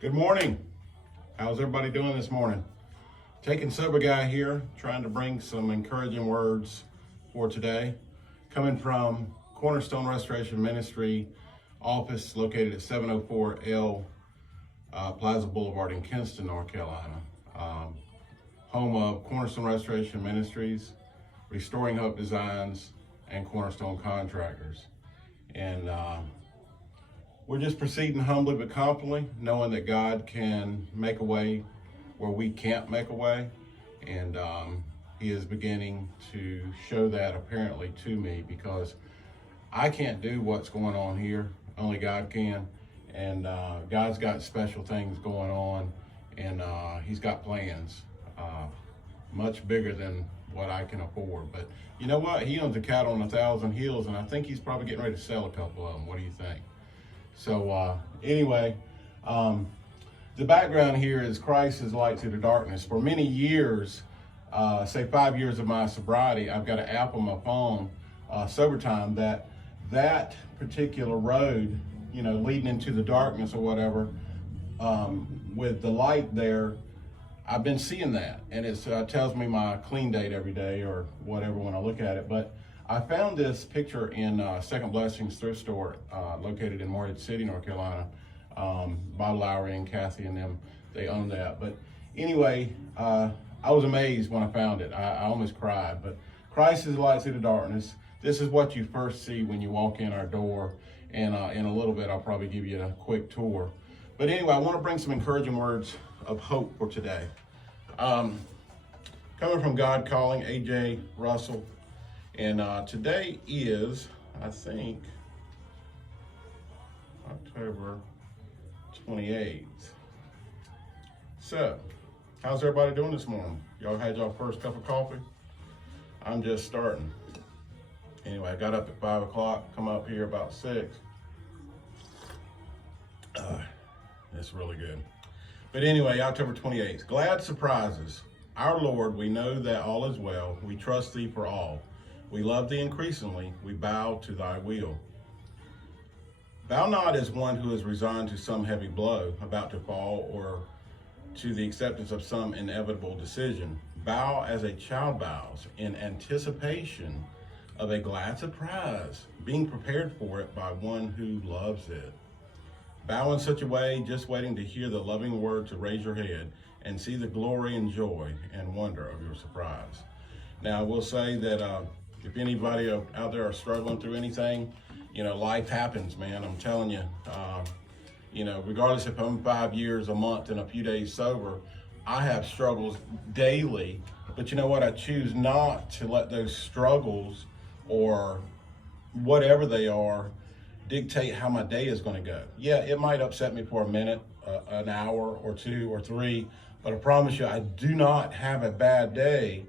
Good morning. How's everybody doing this morning? Taking Sober Guy here, trying to bring some encouraging words for today. Coming from Cornerstone Restoration Ministry office located at 704 L Plaza Boulevard in Kinston, North Carolina. Home of Cornerstone Restoration Ministries, Restoring Hope Designs, and Cornerstone Contractors. And we're just proceeding humbly but confidently, knowing that God can make a way where we can't make a way. And He is beginning to show that apparently to me, because I can't do what's going on here. Only God can. And God's got special things going on, and He's got plans much bigger than what I can afford. But you know what? He owns a cattle on 1,000 hills, and I think He's probably getting ready to sell a couple of them. What do you think? So anyway, the background here is Christ is light to the darkness. For many years, say 5 years of my sobriety, I've got an app on my phone, Sober Time, that particular road, leading into the darkness or whatever, with the light there, I've been seeing that, and it tells me my clean date every day or whatever when I look at it. But I found this picture in Second Blessings thrift store located in Morehead City, North Carolina. Bob Lowry and Kathy and them, they own that. But anyway, I was amazed when I found it. I almost cried. But Christ is the light to the darkness. This is what you first see when you walk in our door. And in a little bit, I'll probably give you a quick tour. But anyway, I want to bring some encouraging words of hope for today. Coming from God Calling, A.J. Russell. And today is, I think, October 28th. So, how's everybody doing this morning? Y'all had y'all first cup of coffee? I'm just starting. Anyway, I got up at 5 o'clock, come up here about 6. It's really good. But anyway, October 28th. Glad surprises. Our Lord, we know that all is well. We trust Thee for all. We love Thee increasingly. We bow to Thy will. Bow not as one who is resigned to some heavy blow about to fall, or to the acceptance of some inevitable decision. Bow as a child bows, in anticipation of a glad surprise, being prepared for it by one who loves it. Bow in such a way, just waiting to hear the loving word to raise your head and see the glory and joy and wonder of your surprise. Now, I will say that if anybody out there are struggling through anything, life happens, man. I'm telling you, regardless if I'm 5 years, a month, and a few days sober, I have struggles daily. But you know what? I choose not to let those struggles, or whatever they are, dictate how my day is going to go. Yeah, it might upset me for a minute, an hour or 2 or 3, but I promise you, I do not have a bad day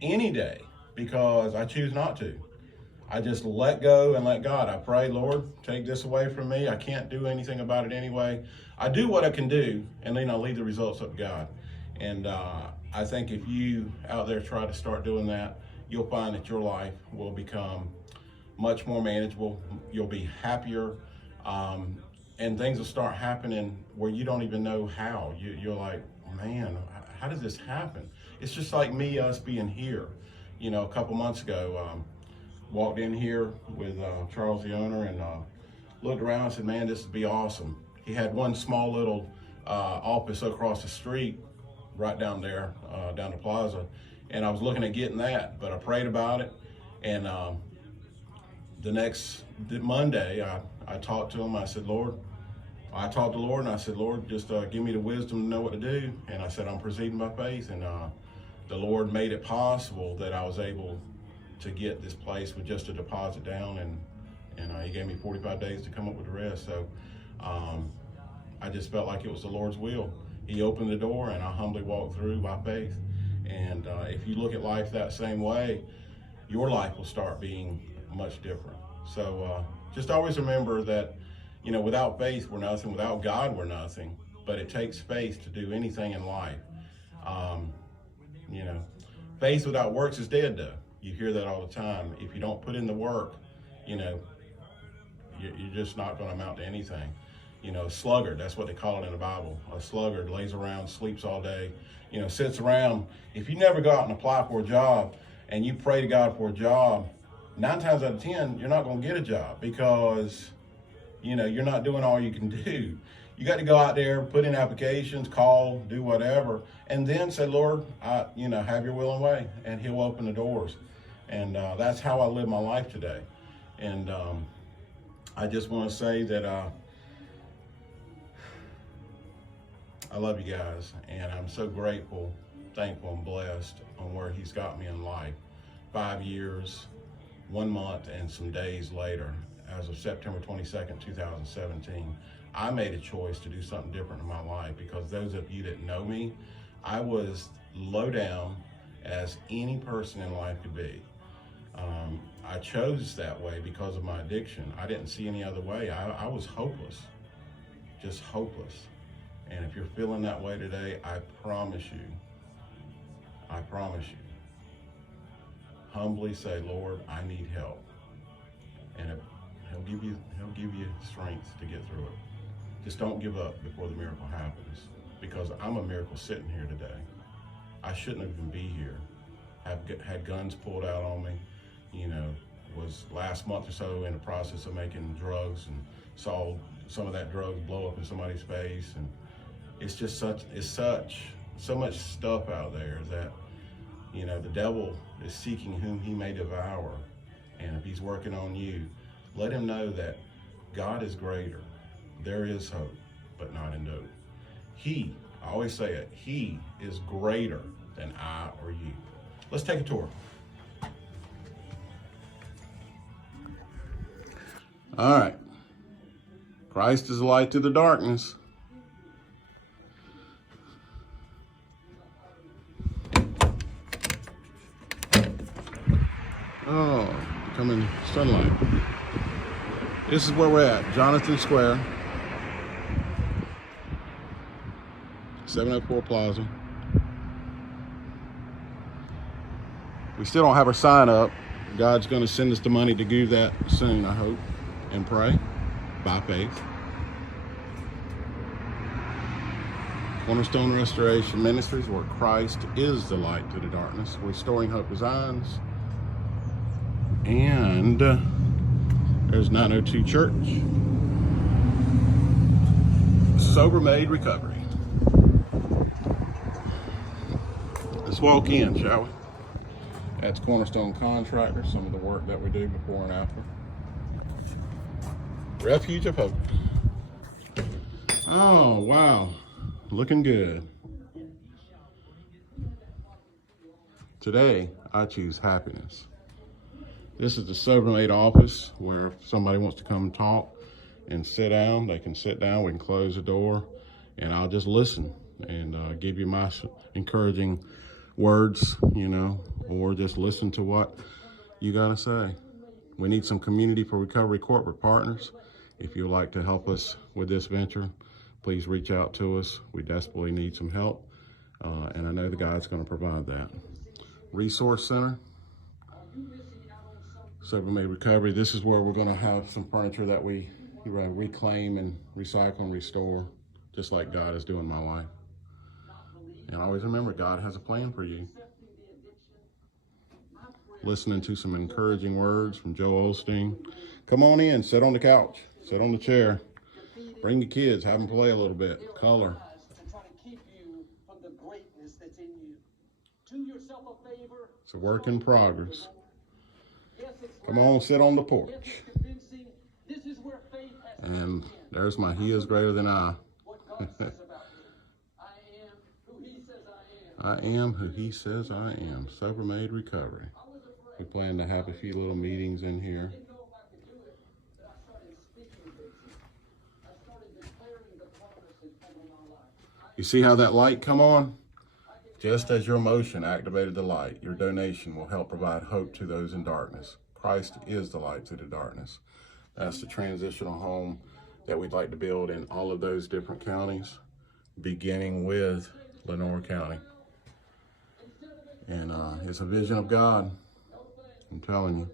any day, because I choose not to. I just let go and let God. I pray, Lord, take this away from me. I can't do anything about it anyway. I do what I can do, and then I leave the results up to God. And I think if you out there try to start doing that, you'll find that your life will become much more manageable. You'll be happier, and things will start happening where you don't even know how. You're like, man, how does this happen? It's just like us being here. A couple months ago, walked in here with Charles, the owner, and looked around and said, man, this would be awesome. He had one small little office across the street, right down there, down the plaza. And I was looking at getting that, but I prayed about it. And the next Monday, I talked to him. I talked to the Lord, and I said, Lord, just give me the wisdom to know what to do. And I said, I'm proceeding by faith. And the Lord made it possible that I was able to get this place with just a deposit down, and He gave me 45 days to come up with the rest. So I just felt like it was the Lord's will. He opened the door, and I humbly walked through by faith. And if you look at life that same way, your life will start being much different. So just always remember that, without faith, we're nothing. Without God, we're nothing. But it takes faith to do anything in life. Faith without works is dead, though. You hear that all the time. If you don't put in the work, you're just not going to amount to anything. a sluggard. That's what they call it in the Bible. A sluggard lays around, sleeps all day, sits around. If you never go out and apply for a job and you pray to God for a job, 9 times out of 10, you're not going to get a job because, you're not doing all you can do. You got to go out there, put in applications, call, do whatever, and then say, Lord, have your will and way, and he'll open the doors. And that's how I live my life today. And I just want to say that I love you guys, and I'm so grateful, thankful, and blessed on where he's got me in life. 5 years, 1 month, and some days later, as of September 22nd, 2017, I made a choice to do something different in my life, because those of you that know me, I was low down as any person in life could be. I chose that way because of my addiction. I didn't see any other way. I was hopeless, just hopeless. And if you're feeling that way today, I promise you, humbly say, Lord, I need help. And he'll give you strength to get through it. Just don't give up before the miracle happens, because I'm a miracle sitting here today. I shouldn't even be here. I've had guns pulled out on me, was last month or so in the process of making drugs and saw some of that drugs blow up in somebody's face. And it's just so much stuff out there that, the devil is seeking whom he may devour. And if he's working on you, let him know that God is greater. There is hope, but not in dope. I always say it, he is greater than I or you. Let's take a tour. All right. Christ is the light to the darkness. Oh, becoming sunlight. This is where we're at, Jonathan Square, 704 Plaza. We still don't have our sign up. God's going to send us the money to do that soon, I hope, and pray by faith. Cornerstone Restoration Ministries, where Christ is the light to the darkness, restoring hope to Zions. And there's 902 Church. Sober Made Recovery. Let's walk in, shall we? That's Cornerstone Contractors, some of the work that we do before and after. Refuge of Hope. Oh, wow. Looking good. Today, I choose happiness. This is the Sober Made office, where if somebody wants to come and talk and sit down, they can sit down. We can close the door, and I'll just listen and give you my encouraging words, or just listen to what you got to say. We need some Community for Recovery corporate partners. If you'd like to help us with this venture, please reach out to us. We desperately need some help, and I know the God's going to provide that. Resource Center, Sober Made Recovery. This is where we're going to have some furniture that we reclaim and recycle and restore, just like God is doing in my life. And always remember, God has a plan for you. Listening to some encouraging words from Joel Osteen. Come on in, sit on the couch, sit on the chair. Bring the kids, have them play a little bit, color. It's a work in progress. Come on, sit on the porch. And there's my He is greater than I. I am who He says I am. Sober Made Recovery. We plan to have a few little meetings in here. You see how that light come on? Just as your motion activated the light, your donation will help provide hope to those in darkness. Christ is the light to the darkness. That's the transitional home that we'd like to build in all of those different counties, beginning with Lenoir County. And it's a vision of God, I'm telling you.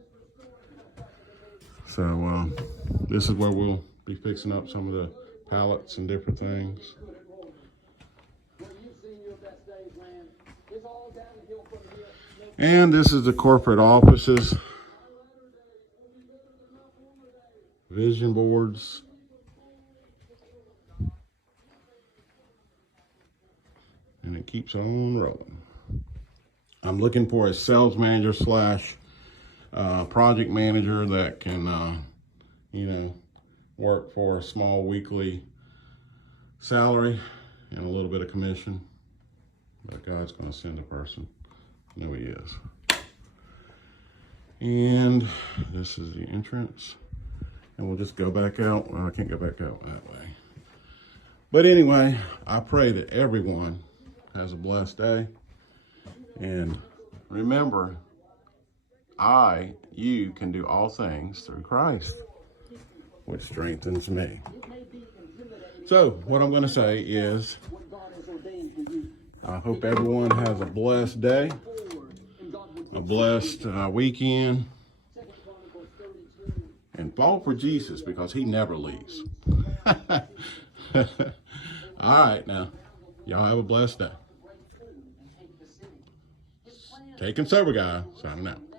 So this is where we'll be fixing up some of the pallets and different things. And this is the corporate offices, vision boards. And it keeps on rolling. I'm looking for a sales manager slash project manager that can, work for a small weekly salary and a little bit of commission. But God's going to send a person. I know He is. And this is the entrance. And we'll just go back out. Well, I can't go back out that way. But anyway, I pray that everyone has a blessed day. And remember, you can do all things through Christ, which strengthens me. So what I'm going to say is, I hope everyone has a blessed day, a blessed weekend, and fall for Jesus because He never leaves. All right, now, y'all have a blessed day. Taking Sober Guy, signing out.